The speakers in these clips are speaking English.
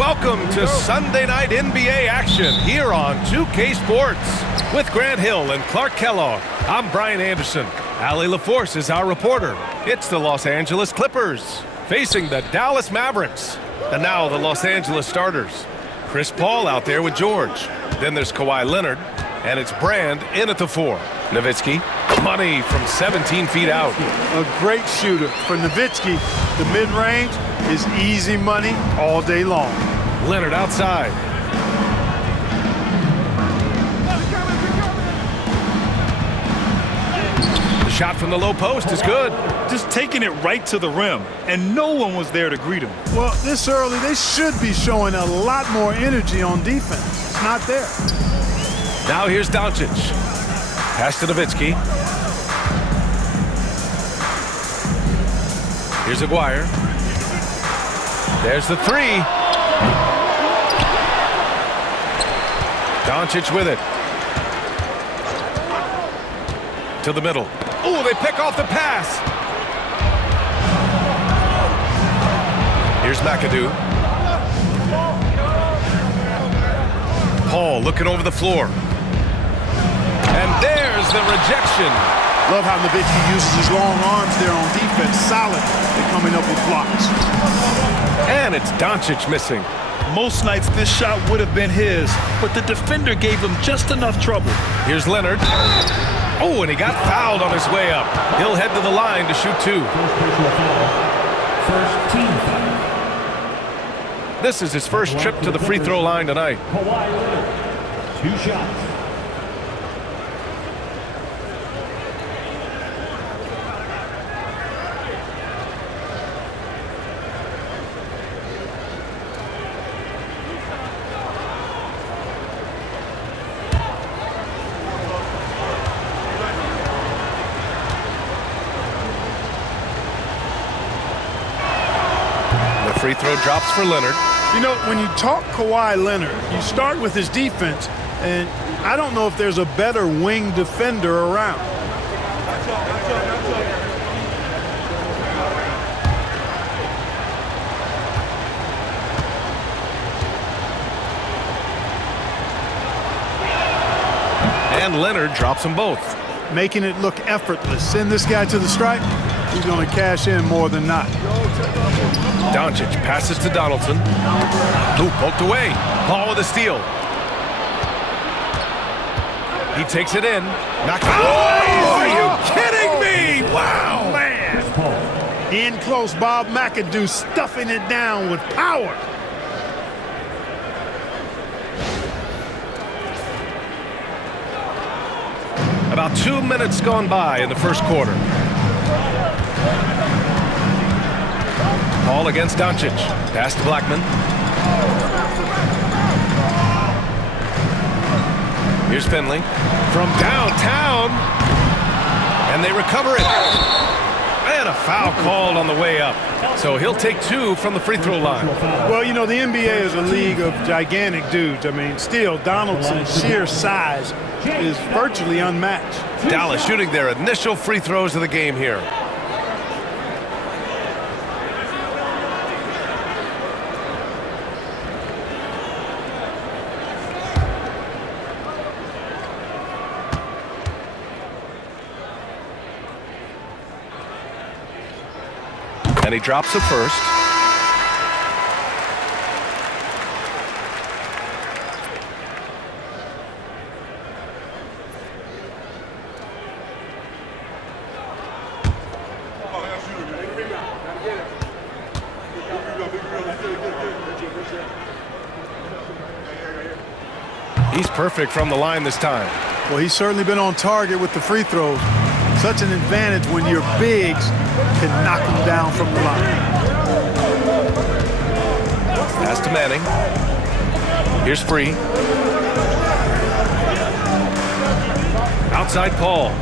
Welcome to Sunday night NBA action here on 2K Sports. With Grant Hill and Clark Kellogg, I'm Brian Anderson. Allie LaForce is our reporter. It's the Los Angeles Clippers facing the Dallas Mavericks. And now the Los Angeles starters. Chris Paul out there with George. Then there's Kawhi Leonard, and it's Brand in at the 4. Nowitzki, money from 17 feet out. A great shooter. For Nowitzki, the mid-range is easy money all day long. Leonard outside. The shot from the low post is good. Just taking it right to the rim, and no one was there to greet him. Well, this early, they should be showing a lot more energy on defense. It's not there. Now here's Doncic. Pass to Nowitzki. Here's Aguirre. There's the 3. Doncic with it. To the middle. Oh, they pick off the pass. Here's McAdoo. Paul looking over the floor. And there's the rejection. Love how Nowitzki uses his long arms there on defense. Solid at coming up with blocks. And it's Doncic missing. Most nights this shot would have been his, but the defender gave him just enough trouble. Here's Leonard. Oh, and he got fouled on his way up. He'll head to the line to shoot 2. First team foul. This is his first trip to the free throw line tonight. Kawhi Leonard, 2 shots. Free throw drops for Leonard. You know, when you talk Kawhi Leonard, you start with his defense, and I don't know if there's a better wing defender around. And Leonard drops them both. Making it look effortless. Send this guy to the stripe, he's going to cash in more than not. Doncic passes to Donaldson. Who poked away. Paul with a steal. He takes it in. Are you kidding me? Wow, man. In close, Bob McAdoo stuffing it down with power. About 2 minutes gone by in the first quarter. Paul against Doncic. Pass to Blackman. Here's Finley from downtown. And they recover it. And a foul called on the way up. So he'll take 2 from the free throw line. Well, you know, the NBA is a league of gigantic dudes. I mean, still, Donaldson's sheer size is virtually unmatched. Dallas shooting their initial free throws of the game here. And he drops the first. He's perfect from the line this time. Well, he's certainly been on target with the free throws. Such an advantage when your bigs can knock him down from the line. Pass to Manning. Here's Free. Outside Paul.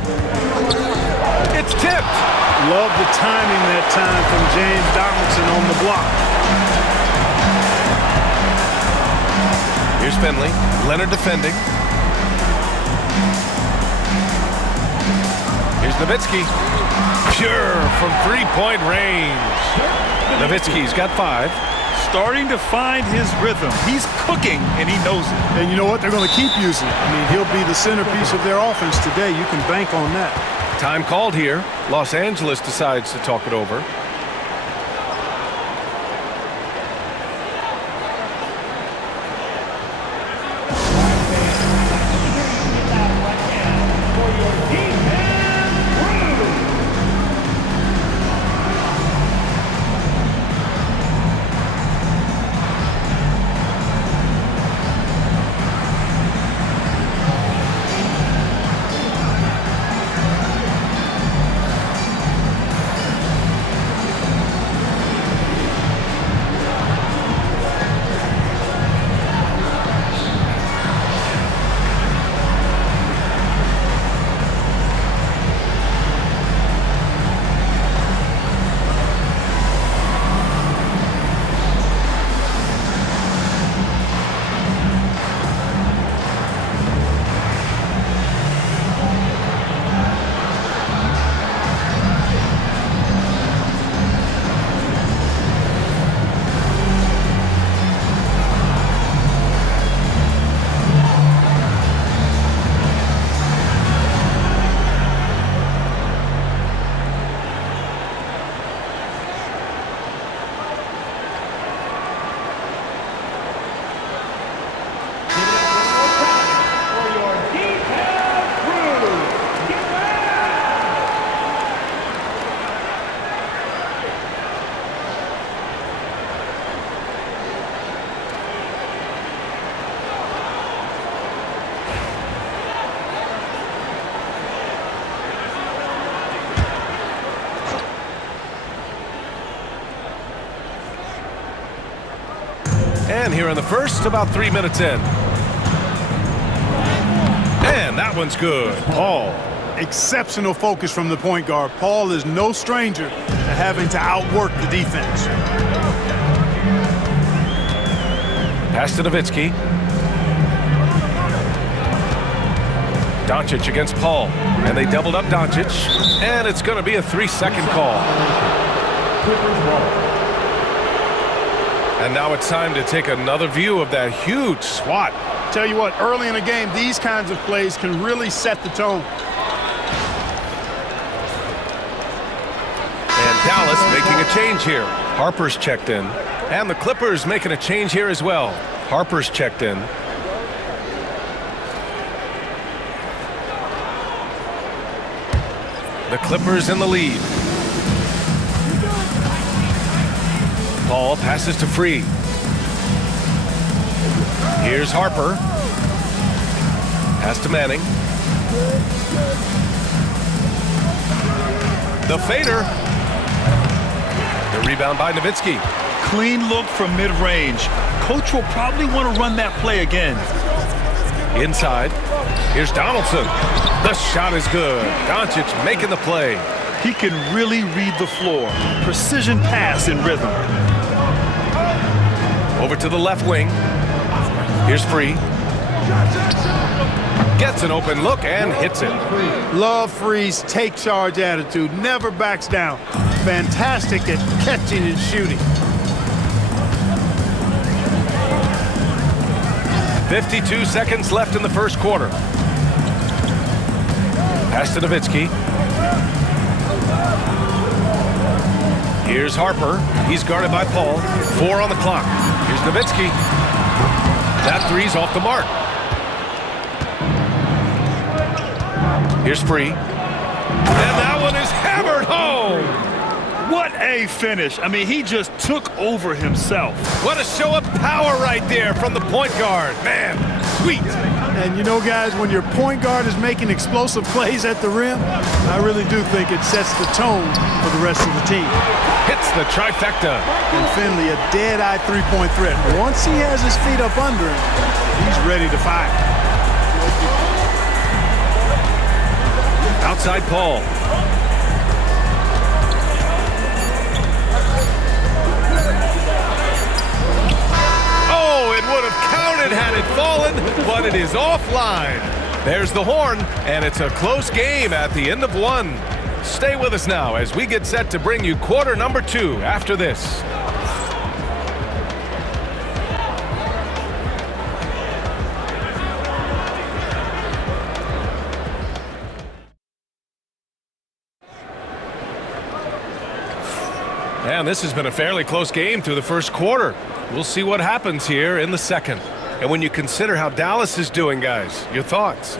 It's tipped. Love the timing that time from James Donaldson on the block. Here's Finley. Leonard defending. Here's Nowitzki. Pure from three-point range. Nowitzki's got 5. starting to find his rhythm. He's cooking, and he knows it. And you know what? They're going to keep using it. I mean, he'll be the centerpiece of their offense today. You can bank on that. Time called here. Los Angeles decides to talk it over. And here in the first, about 3 minutes in. And that one's good. Paul. Exceptional focus from the point guard. Paul is no stranger to having to outwork the defense. Pass to Nowitzki. Doncic against Paul. And they doubled up Doncic. And it's going to be a 3-second call. And now it's time to take another view of that huge swat. Tell you what, early in a game, these kinds of plays can really set the tone. And Dallas making a change here. Harper's checked in. And the Clippers making a change here as well. Harper's checked in. The Clippers in the lead. Paul passes to Free. Here's Harper. Pass to Manning. The fader. The rebound by Nowitzki. Clean look from mid-range. Coach will probably want to run that play again. Inside. Here's Donaldson. The shot is good. Doncic making the play. He can really read the floor. Precision pass in rhythm. Over to the left wing. Here's Free. Gets an open look and hits it. Love Free's take charge attitude. Never backs down. Fantastic at catching and shooting. 52 seconds left in the first quarter. Pass to Nowitzki. Here's Harper. He's guarded by Paul. 4 on the clock. Here's Nowitzki. That three's off the mark. Here's Free. And that one is hammered home. What a finish. I mean, he just took over himself. What a show of power right there from the point guard. Man, sweet. And you know, guys, when your point guard is making explosive plays at the rim, I really do think it sets the tone for the rest of the team. Hits the trifecta. And Finley, a dead-eye three-point threat. Once he has his feet up under him, he's ready to fire. Outside Paul. Oh, it would have counted had it fallen, but it is offline. There's the horn, and it's a close game at the end of one. Stay with us now as we get set to bring you quarter number 2 after this. Yeah, and this has been a fairly close game through the first quarter. We'll see what happens here in the second. And when you consider how Dallas is doing, guys, your thoughts?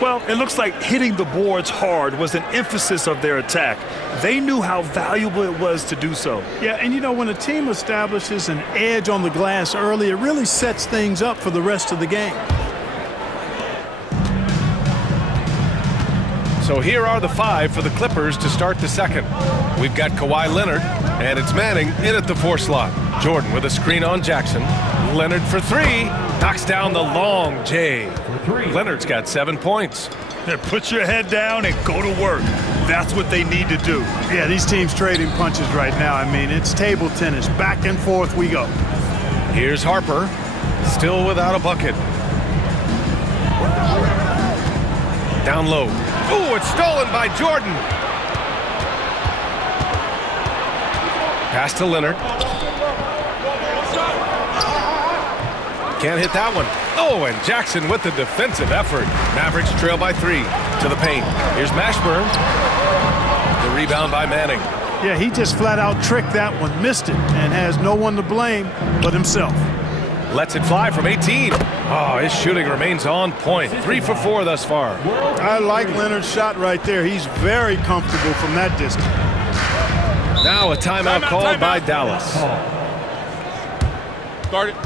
Well, it looks like hitting the boards hard was an emphasis of their attack. They knew how valuable it was to do so. Yeah, and you know, when a team establishes an edge on the glass early, it really sets things up for the rest of the game. So here are the 5 for the Clippers to start the second. We've got Kawhi Leonard, and it's Manning in at the 4 slot. Jordan with a screen on Jackson. Leonard for 3. Knocks down the long J. Leonard's got 7 points. Yeah, put your head down and go to work. That's what they need to do. Yeah, these teams trading punches right now. I mean, it's table tennis. Back and forth we go. Here's Harper, still without a bucket. Down low. Oh, it's stolen by Jordan. Pass to Leonard. Can't hit that one. Oh, and Jackson with the defensive effort. Mavericks trail by 3 to the paint. Here's Mashburn. The rebound by Manning. Yeah, he just flat out tricked that one, missed it, and has no one to blame but himself. Lets it fly from 18. Oh, his shooting remains on point. 3 for 4 thus far. I like Leonard's shot right there. He's very comfortable from that distance. Now a timeout called by Dallas. Start it.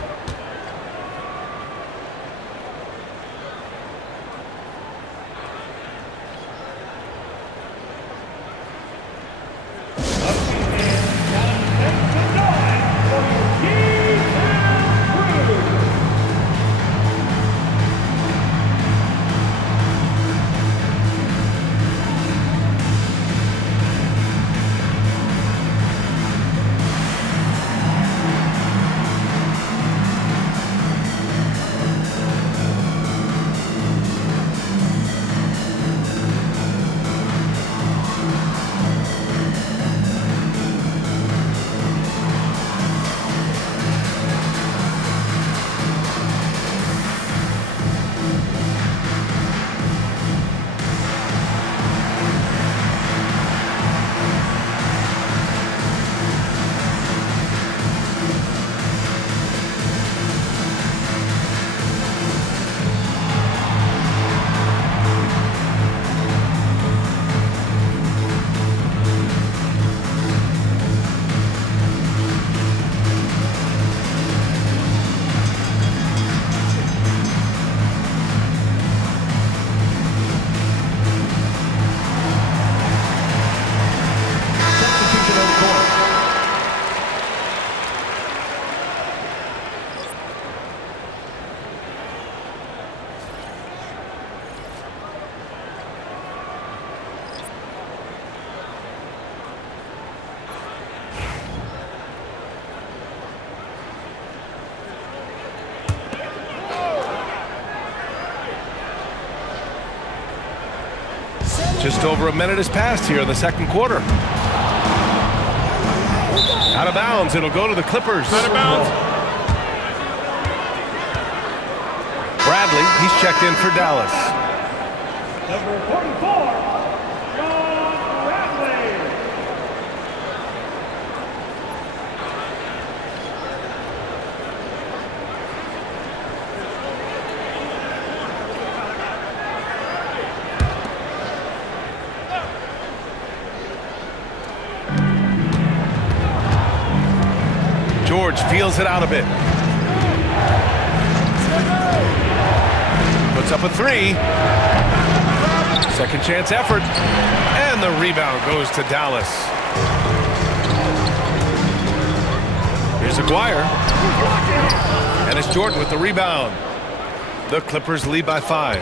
Just over a minute has passed here in the second quarter. Out of bounds. It'll go to the Clippers. Out of bounds. Bradley, he's checked in for Dallas. Number 44, John Bradley. George feels it out a bit. Puts up a 3. Second chance effort. And the rebound goes to Dallas. Here's Aguirre. And it's Jordan with the rebound. The Clippers lead by 5.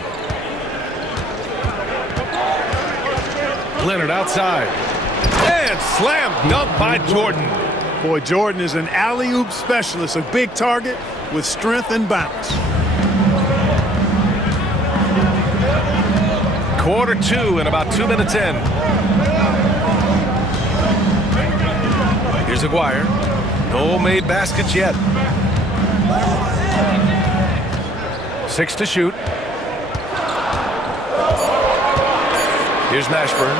Leonard outside. And slam dunk by Jordan. Boy, Jordan is an alley-oop specialist, a big target with strength and bounce. Quarter 2 and about 2 minutes in. Here's Aguirre. No made baskets yet. 6 to shoot. Here's Mashburn.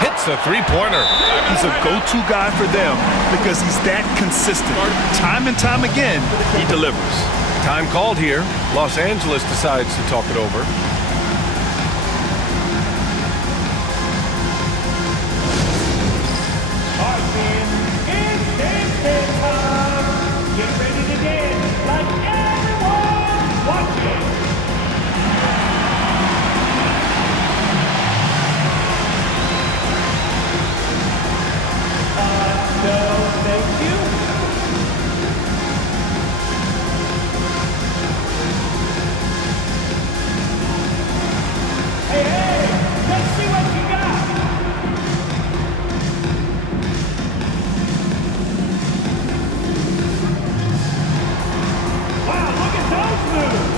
Hits a three-pointer. He's a go-to guy for them because he's that consistent. Time and time again, he delivers. Time called here. Los Angeles decides to talk it over. Get ready to dance like everyone's watching. No, thank you. Hey, let's see what you got. Wow, look at those moves.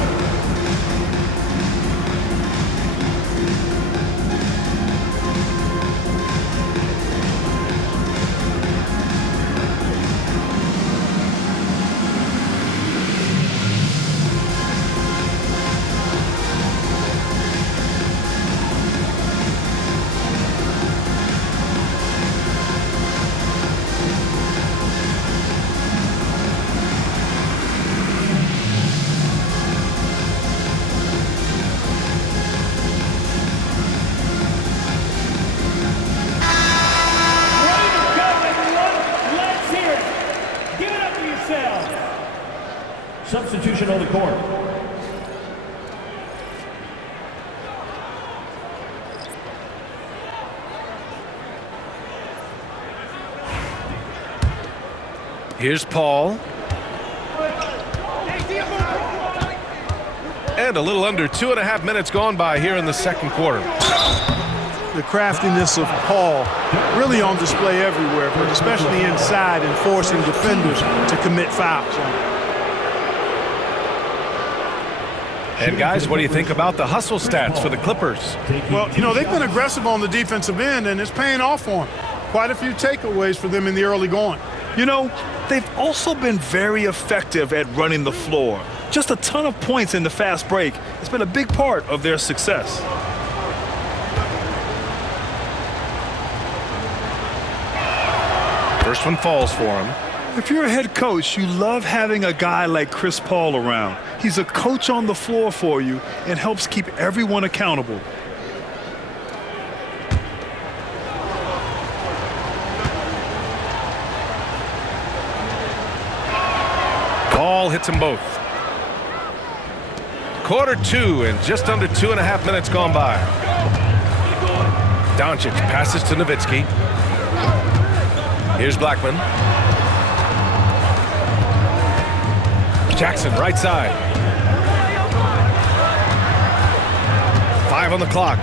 Substitution on the court. Here's Paul. And a little under 2.5 minutes gone by here in the second quarter. The craftiness of Paul really on display everywhere, but especially inside and forcing defenders to commit fouls. And guys, what do you think about the hustle stats for the Clippers? Well, you know, they've been aggressive on the defensive end, and it's paying off for them. Quite a few takeaways for them in the early going. You know, they've also been very effective at running the floor. Just a ton of points in the fast break. It's been a big part of their success. First one falls for him. If you're a head coach, you love having a guy like Chris Paul around. He's a coach on the floor for you and helps keep everyone accountable. Paul hits them both. Quarter two and just under 2.5 minutes gone by. Doncic passes to Nowitzki. Here's Blackman. Jackson, right side. 5 on the clock.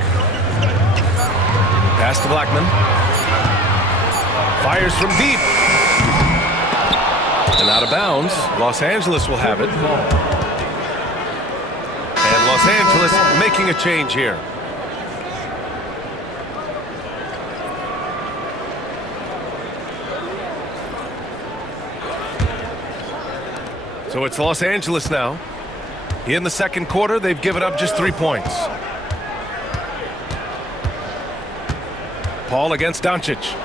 Pass to Blackman. Fires from deep. And out of bounds. Los Angeles will have it. And Los Angeles making a change here. So it's Los Angeles now. In the second quarter, they've given up just 3 points. Paul against Doncic.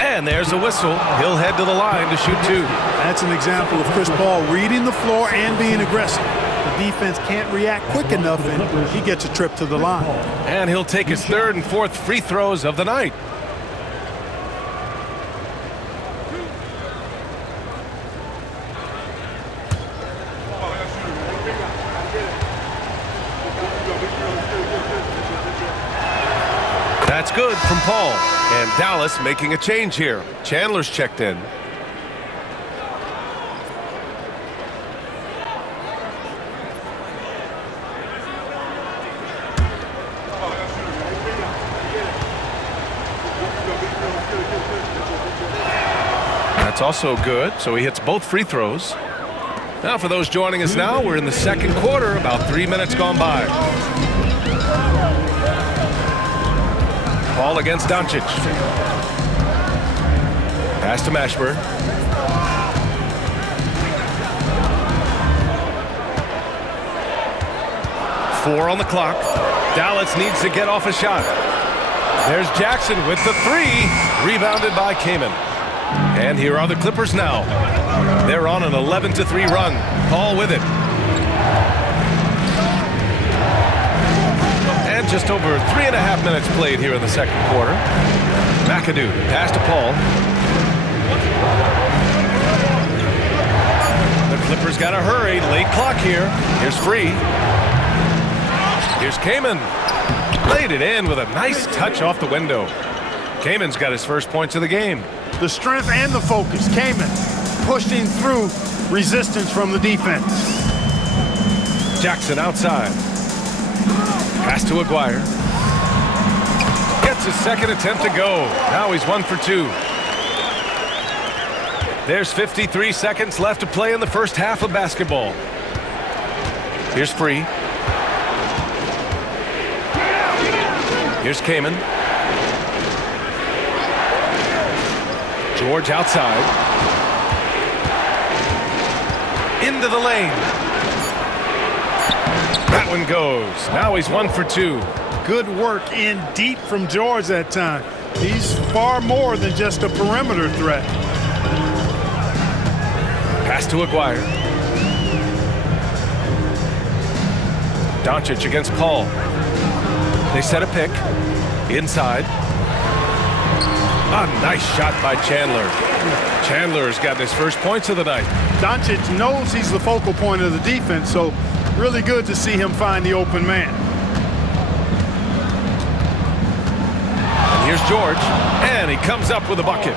And there's a whistle. He'll head to the line to shoot 2. That's an example of Chris Paul reading the floor and being aggressive. The defense can't react quick enough, and he gets a trip to the line. And he'll take his 3rd and 4th free throws of the night. That's good from Paul. And Dallas making a change here. Chandler's checked in. That's also good, so he hits both free throws. Now for those joining us now, we're in the second quarter, about 3 minutes gone by. Paul against Doncic. Pass to Mashburn. Four on the clock. Dallas needs to get off a shot. There's Jackson with the three, rebounded by Kamen. And here are the Clippers now. They're on an 11-3 run. Paul with it. And just over 3.5 minutes played here in the second quarter. McAdoo, pass to Paul. The Clippers got to hurry. Late clock here. Here's Free. Here's Kamen. Laid it in with a nice touch off the window. Kamen's got his first points of the game. The strength and the focus. Kamen pushing through resistance from the defense. Jackson outside. Pass to Aguirre. Gets his second attempt to go. Now he's 1 for 2. There's 53 seconds left to play in the first half of basketball. Here's Free. Here's Kamen. George outside. Into the lane. That one goes. Now he's 1 for 2. Good work in deep from George that time. He's far more than just a perimeter threat. Pass to Aguirre. Doncic against Paul. They set a pick. Inside. A nice shot by Chandler. Chandler's got his first points of the night. Doncic knows he's the focal point of the defense, so really good to see him find the open man. And here's George, and he comes up with a bucket.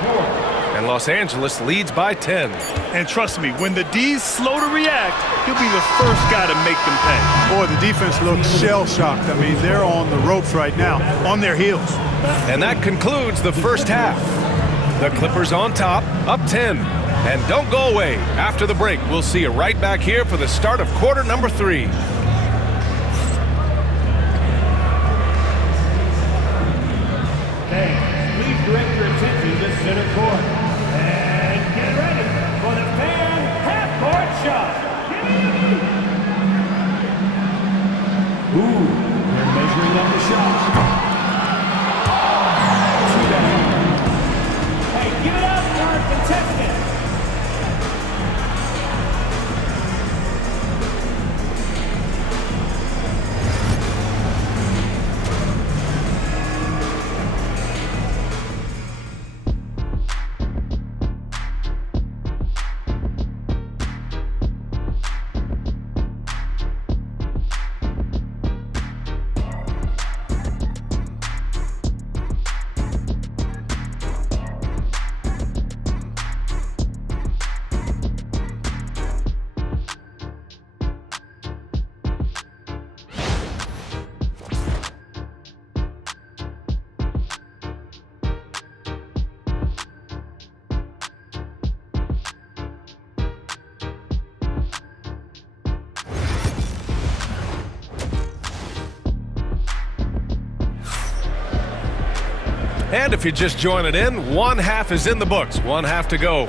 And Los Angeles leads by 10. And trust me, when the D's slow to react, he'll be the first guy to make them pay. Boy, the defense looks shell-shocked. I mean, they're on the ropes right now, on their heels. And that concludes the first half. The Clippers on top, up 10. And don't go away. After the break, we'll see you right back here for the start of quarter number 3. Please direct your attention to center court. And get ready for the fan half-court shot. Ooh, they're measuring up the shot. Hey, give it up for our contestant. And if you're just joining in, one half is in the books, one half to go.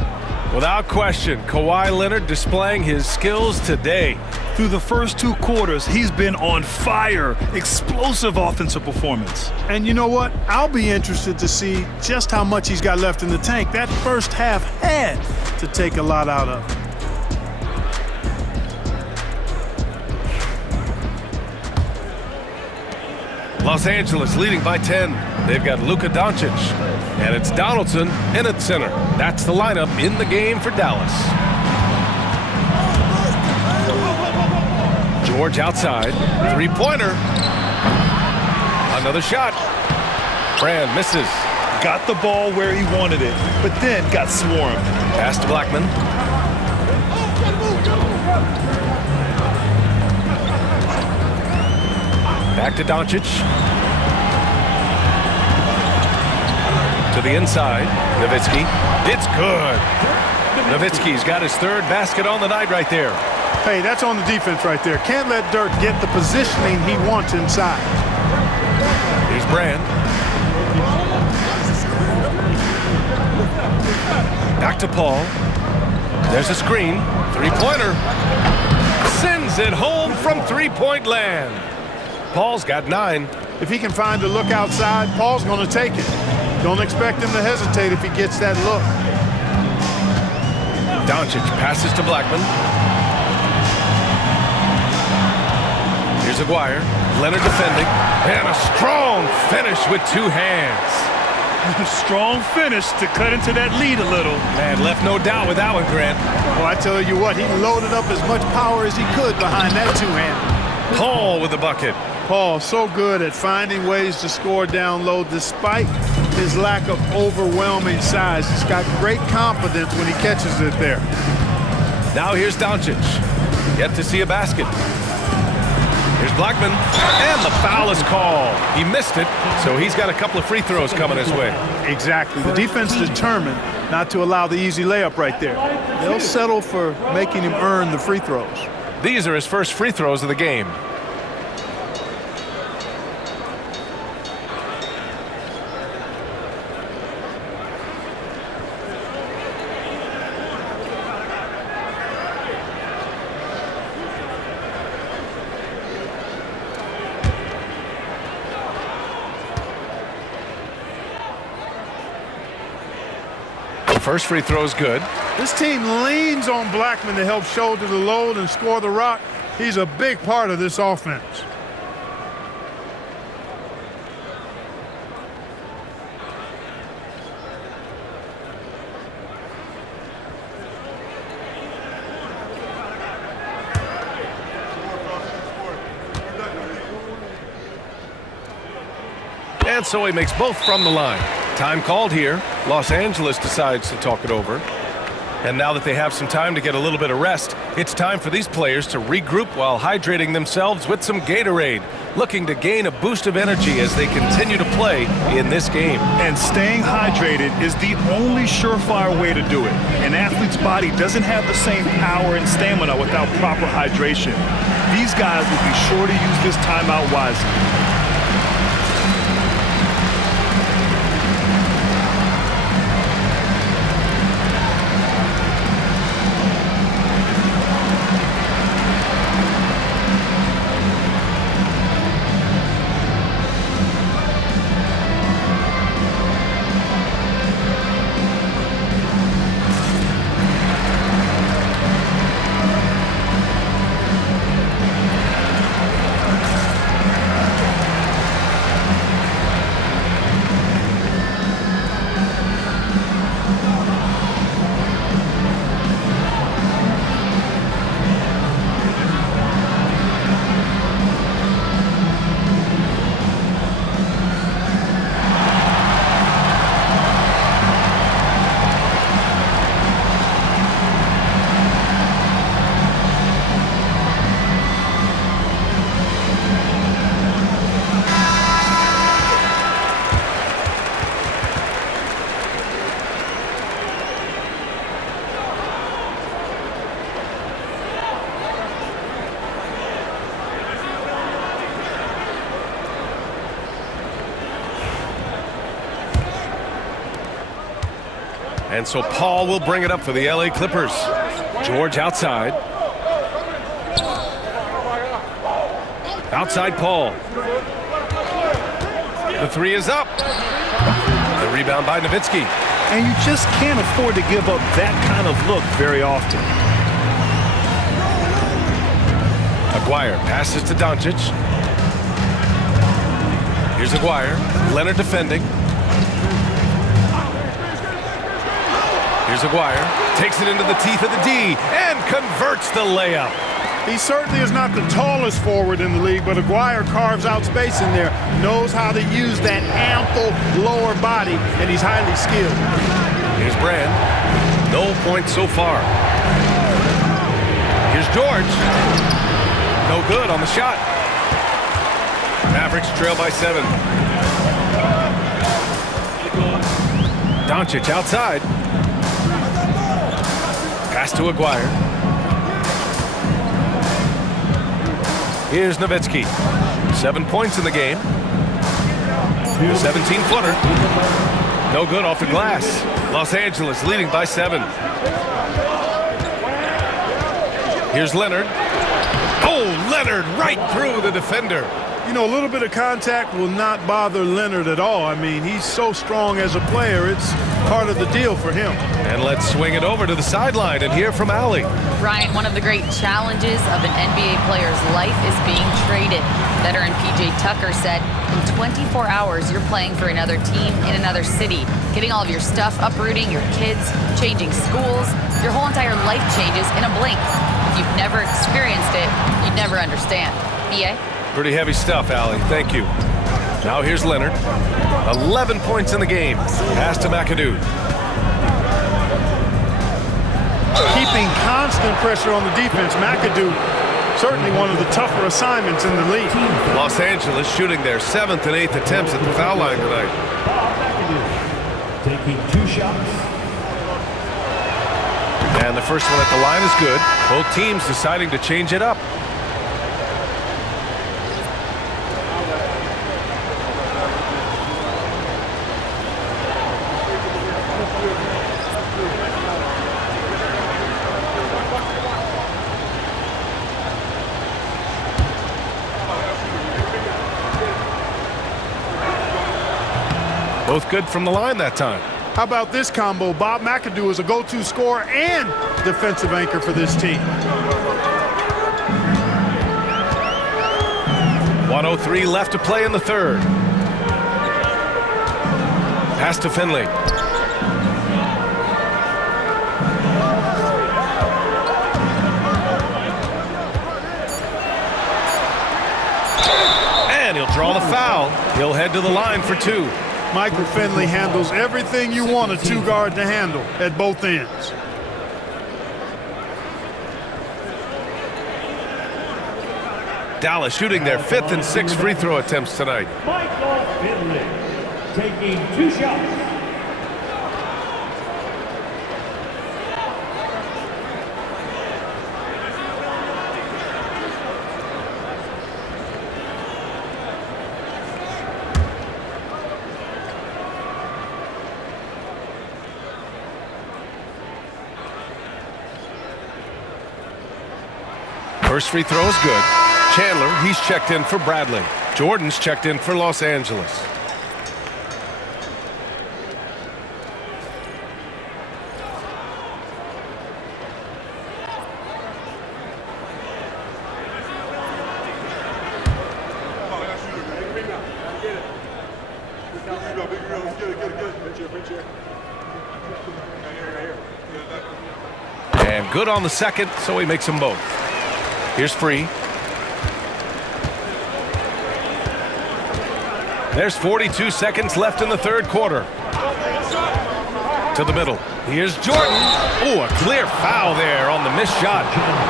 Without question, Kawhi Leonard displaying his skills today. Through the first 2 quarters, he's been on fire. Explosive offensive performance. And you know what? I'll be interested to see just how much he's got left in the tank. That first half had to take a lot out of him. Los Angeles leading by 10. They've got Luka Doncic. And it's Donaldson in at center. That's the lineup in the game for Dallas. George outside. Three-pointer. Another shot. Brand misses. Got the ball where he wanted it, but then got swarmed. Pass to Blackman. Back to Doncic. To the inside. Nowitzki. It's good. Nowitzki's got his 3rd basket on the night right there. Hey, that's on the defense right there. Can't let Dirk get the positioning he wants inside. Here's Brand. Back to Paul. There's a screen. Three-pointer. Sends it home from three-point land. Paul's got 9. If he can find a look outside, Paul's going to take it. Don't expect him to hesitate if he gets that look. Doncic passes to Blackman. Here's Aguirre. Leonard defending. And a strong finish with two hands. Strong finish to cut into that lead a little. Man, left no doubt with that one, Grant. Well, I tell you what, he loaded up as much power as he could behind that two-hander. Paul with the bucket. Paul so good at finding ways to score down low despite his lack of overwhelming size. He's got great confidence when he catches it there. Now here's Doncic. Yet to see a basket. Here's Blackman, and the foul is called. He missed it, so he's got a couple of free throws coming his way. Exactly. The defense determined not to allow the easy layup right there. They'll settle for making him earn the free throws. These are his first free throws of the game. First free throw is good. This team leans on Blackman to help shoulder the load and score the rock. He's a big part of this offense. And so he makes both from the line. Time called here. Los Angeles decides to talk it over. And now that they have some time to get a little bit of rest, it's time for these players to regroup while hydrating themselves with some Gatorade, looking to gain a boost of energy as they continue to play in this game. And staying hydrated is the only surefire way to do it. An athlete's body doesn't have the same power and stamina without proper hydration. These guys will be sure to use this timeout wisely. And so Paul will bring it up for the LA Clippers. George outside. Outside Paul. The three is up. The rebound by Nowitzki. And you just can't afford to give up that kind of look very often. Aguirre passes to Doncic. Here's Aguirre. Leonard defending. Here's Aguirre. Takes it into the teeth of the D and converts the layup. He certainly is not the tallest forward in the league, but Aguirre carves out space in there, knows how to use that ample lower body, and he's highly skilled. Here's Brand. No points so far. Here's George. No good on the shot. Mavericks trail by 7. Doncic outside. Pass to Aguirre. Here's Nowitzki. 7 points in the game. The 17-footer. No good off the glass. Los Angeles leading by 7. Here's Leonard. Oh, Leonard right through the defender. You know, a little bit of contact will not bother Leonard at all. I mean, he's so strong as a player. It's part of the deal for him. And let's swing it over to the sideline and hear from Allie. Ryan, one of the great challenges of an NBA player's life is being traded. Veteran P.J. Tucker said, in 24 hours, you're playing for another team in another city, getting all of your stuff, uprooting your kids, changing schools. Your whole entire life changes in a blink. If you've never experienced it, you'd never understand. B.A.? Pretty heavy stuff, Allie. Thank you. Now here's Leonard. 11 points in the game. Pass to McAdoo. Keeping constant pressure on the defense. McAdoo, certainly one of the tougher assignments in the league. Los Angeles shooting their 7th and 8th attempts at the foul line tonight. Taking 2 shots. And the first one at the line is good. Both teams deciding to change it up. Both good from the line that time. How about this combo? Bob McAdoo is a go-to scorer and defensive anchor for this team. 1:03 left to play in the third. Pass to Finley. And he'll draw the foul. He'll head to the line for 2. Michael Finley handles everything you want a two-guard to handle at both ends. Dallas shooting their 5th and 6th free throw attempts tonight. Michael Finley taking 2 shots. First free throw is good. Chandler, he's checked in for Bradley. Jordan's checked in for Los Angeles. And good on the second, so he makes them both. Here's Free. There's 42 seconds left in the third quarter. To the middle. Here's Jordan. Oh, a clear foul there on the missed shot.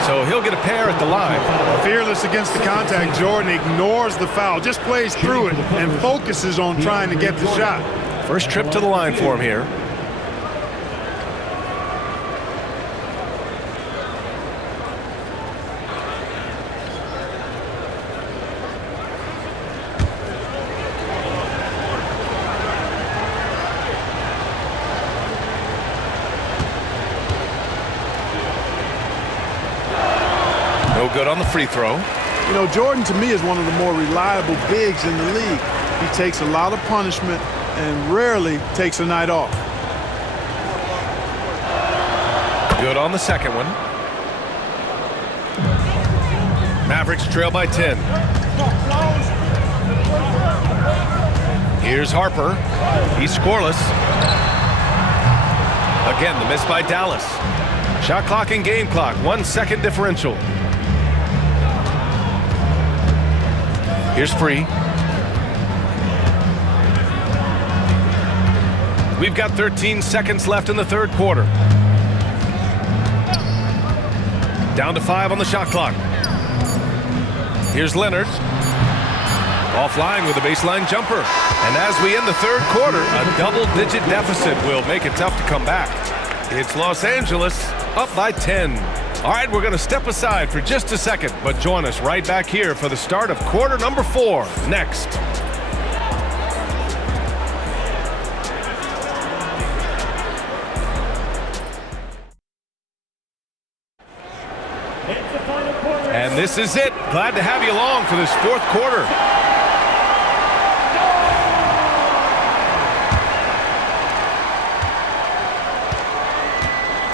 So he'll get a pair at the line. Fearless against the contact, Jordan ignores the foul, just plays through it and focuses on trying to get the shot. First trip to the line for him here. No good on the free throw. You know, Jordan to me is one of the more reliable bigs in the league. He takes a lot of punishment and rarely takes a night off. Good on the second one. Mavericks trail by 10. Here's Harper. He's scoreless. Again, the miss by Dallas. Shot clock and game clock, 1 second differential. Here's Free. We've got 13 seconds left in the third quarter. Down to 5 on the shot clock. Here's Leonard. Offline with a baseline jumper. And as we end the third quarter, a double-digit deficit will make it tough to come back. It's Los Angeles up by 10. All right, we're going to step aside for just a second, but join us right back here for the start of quarter number 4 next. the final quarter. And this is it. Glad to have you along for this fourth quarter.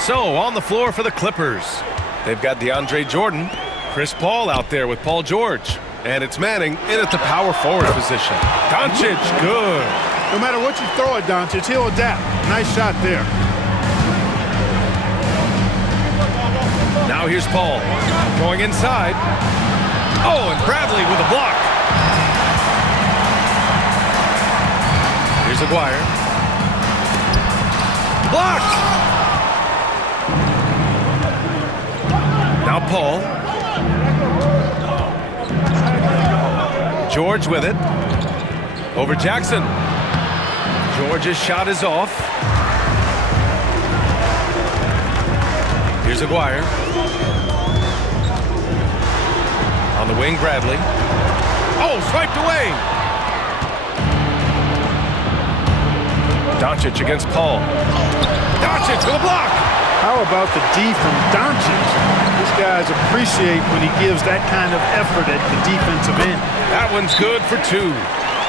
So, on the floor for the Clippers, they've got DeAndre Jordan, Chris Paul out there with Paul George, and it's Manning in at the power forward position. Doncic, good. No matter what you throw at Doncic, he'll adapt. Nice shot there. Now here's Paul going inside. Oh, and Bradley with a block. Here's Aguirre. Blocked. Now Paul. George with it. Over Jackson. George's shot is off. Here's Aguirre. On the wing, Bradley. Oh, swiped away. Doncic against Paul. Doncic with a block. How about the D from Doncic? These guys appreciate when he gives that kind of effort at the defensive end. That one's good for two.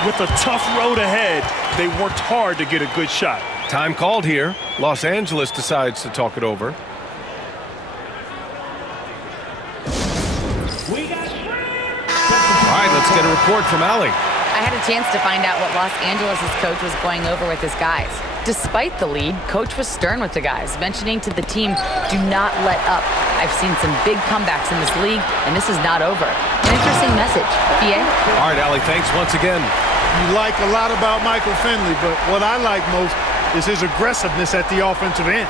With a tough road ahead, they worked hard to get a good shot. Time called here. Los Angeles decides to talk it over. All right, let's get a report from Allie. I had a chance to find out what Los Angeles' coach was going over with his guys. Despite the lead, coach was stern with the guys, mentioning to the team, do not let up. I've seen some big comebacks in this league, and this is not over. An interesting message. BA? All right, Allie, thanks once again. You like a lot about Michael Finley, but what I like most is his aggressiveness at the offensive end.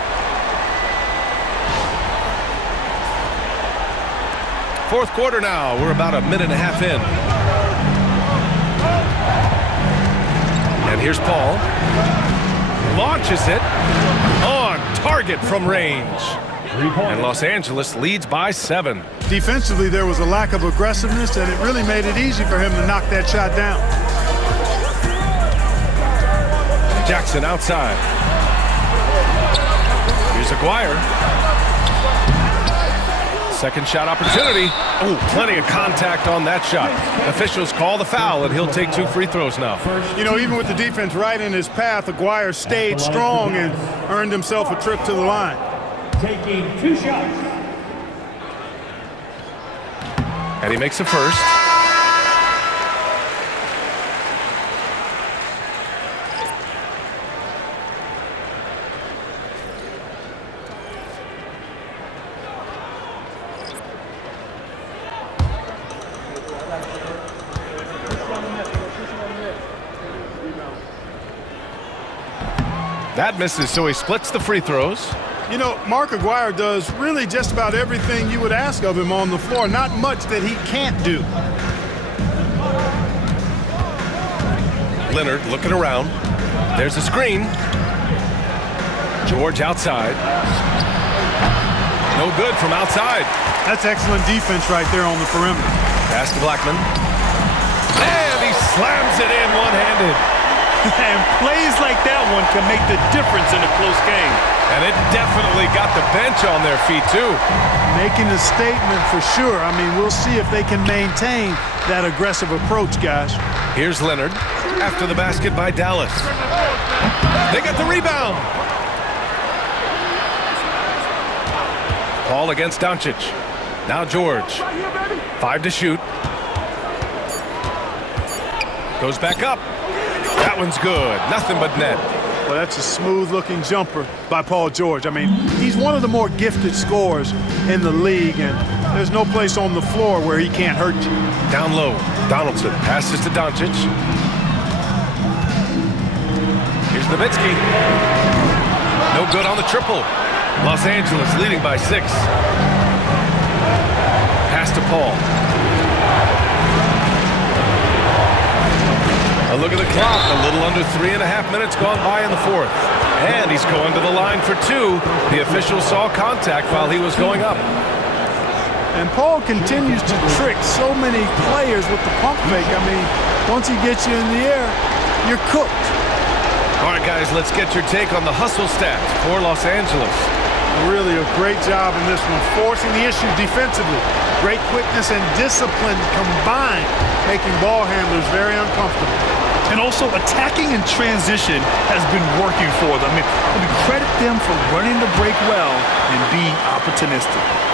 Fourth quarter now. We're about a minute and a half in. And here's Paul. Launches it on target from range. And Los Angeles leads by 7. Defensively, there was a lack of aggressiveness, and it really made it easy for him to knock that shot down. Jackson outside. Here's Aguirre. Second shot opportunity. Oh, plenty of contact on that shot. Officials call the foul, and he'll take 2 free throws now. You know, even with the defense right in his path, Aguirre stayed strong and earned himself a trip to the line. Taking 2 shots. And he makes the first. That misses, so he splits the free throws. You know, Mark Aguirre does really just about everything you would ask of him on the floor. Not much that he can't do. Leonard looking around. There's a screen. George outside. No good from outside. That's excellent defense right there on the perimeter. Pass to Blackman. And he slams it in one-handed. And plays like that one can make the difference in a close game. And it definitely got the bench on their feet, too. Making a statement for sure. I mean, we'll see if they can maintain that aggressive approach, guys. Here's Leonard after the basket by Dallas. They got the rebound. Paul against Doncic. Now George. 5 to shoot. Goes back up. That one's good. Nothing but net. Well, that's a smooth-looking jumper by Paul George. I mean, he's one of the more gifted scorers in the league, and there's no place on the floor where he can't hurt you. Down low, Donaldson passes to Doncic. Here's Nowitzki. No good on the triple. Los Angeles leading by 6. Pass to Paul. A look at the clock, a little under 3.5 minutes gone by in the fourth. And he's going to the line for 2. The official saw contact while he was going up. And Paul continues to trick so many players with the pump fake. I mean, once he gets you in the air, you're cooked. All right, guys, let's get your take on the hustle stats for Los Angeles. really a great job in this one, forcing the issue defensively. Great quickness and discipline combined, making ball handlers very uncomfortable. And also attacking in transition has been working for them. I mean, credit them for running the break well and being opportunistic.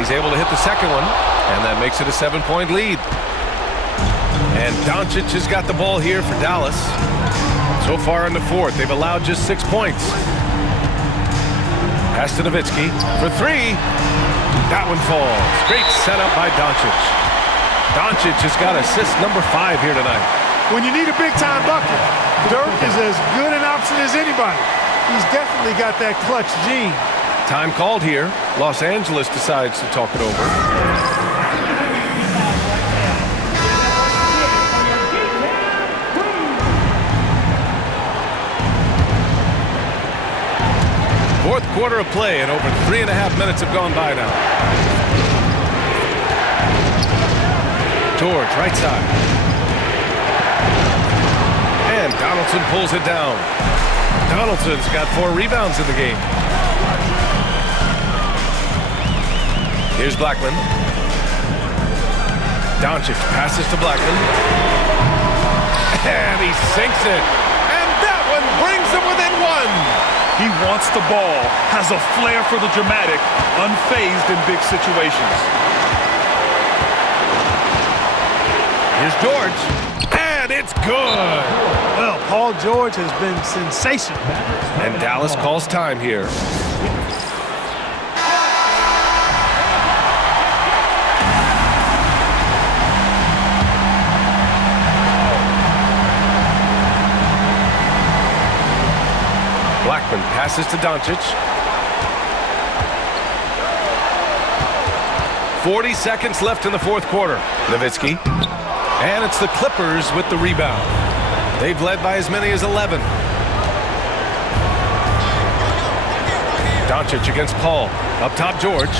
He's able to hit the second one, and that makes it a 7-point lead. And Doncic has got the ball here for Dallas. So far in the fourth, they've allowed just 6 points. Pass to Nowitzki for three. That one falls. Great setup by Doncic. Doncic has got assist number 5 here tonight. When you need a big-time bucket, Dirk is as good an option as anybody. He's definitely got that clutch gene. Time called here. Los Angeles decides to talk it over. Fourth quarter of play, and over 3.5 minutes have gone by now. George, right side. And Donaldson pulls it down. Donaldson's got 4 rebounds in the game. Here's Blackman. Doncic passes to Blackman. And he sinks it. And that one brings them within 1. He wants the ball, has a flair for the dramatic, unfazed in big situations. Here's George. And it's good. Well, Paul George has been sensational. And Dallas calls time here. Blackman passes to Doncic. 40 seconds left in the fourth quarter. Nowitzki. And it's the Clippers with the rebound. They've led by as many as 11. Doncic against Paul. Up top, George.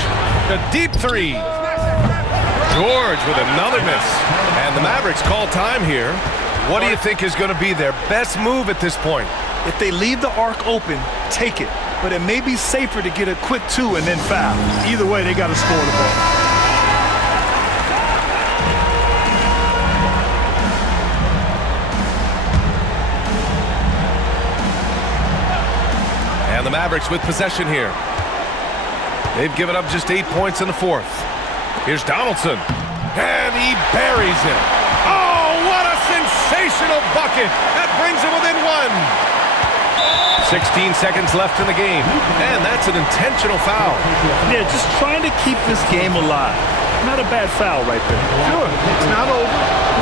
The deep three. George with another miss. And the Mavericks call time here. What do you think is going to be their best move at this point? If they leave the arc open, take it. But it may be safer to get a quick 2 and then foul. Either way, they got to score the ball. And the Mavericks with possession here. They've given up just 8 points in the fourth. Here's Donaldson. And he buries it. Oh, what a sensational bucket. That brings him within 1. 16 seconds left in the game, and that's an intentional foul. Yeah, just trying to keep this game alive. Not a bad foul right there. Sure, it's not over.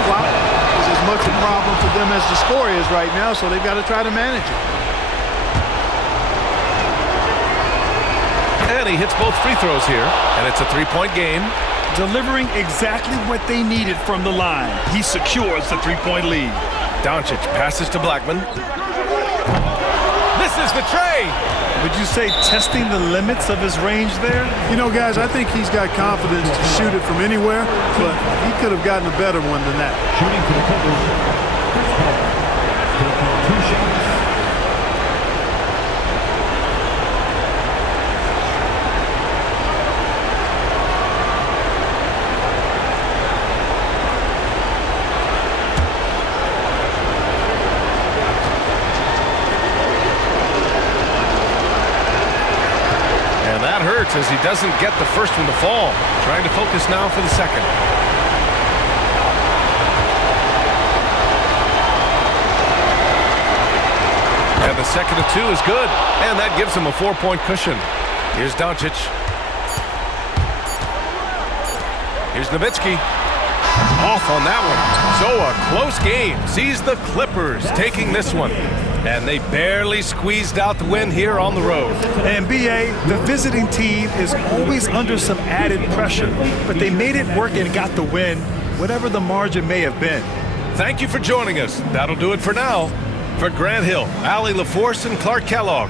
Clock is as much a problem for them as the score is right now, so they've got to try to manage it. And he hits both free throws here, and it's a 3-point game. Delivering exactly what they needed from the line. He secures the 3-point lead. Doncic passes to Blackman. Misses the tray. Would you say testing the limits of his range there? You know, guys, I think he's got confidence to shoot it from anywhere, but he could have gotten a better one than that. Shooting for the Clippers. Chris Paul. 2 shots. As he doesn't get the first one to fall. Trying to focus now for the second. And the second of 2 is good. And that gives him a 4-point cushion. Here's Doncic. Here's Nowitzki. Off on that one. So a close game sees the Clippers taking this one. And they barely squeezed out the win here on the road. And B.A., the visiting team is always under some added pressure, but they made it work and got the win, whatever the margin may have been. Thank you for joining us. That'll do it for now. For Grant Hill, Allie LaForce, and Clark Kellogg,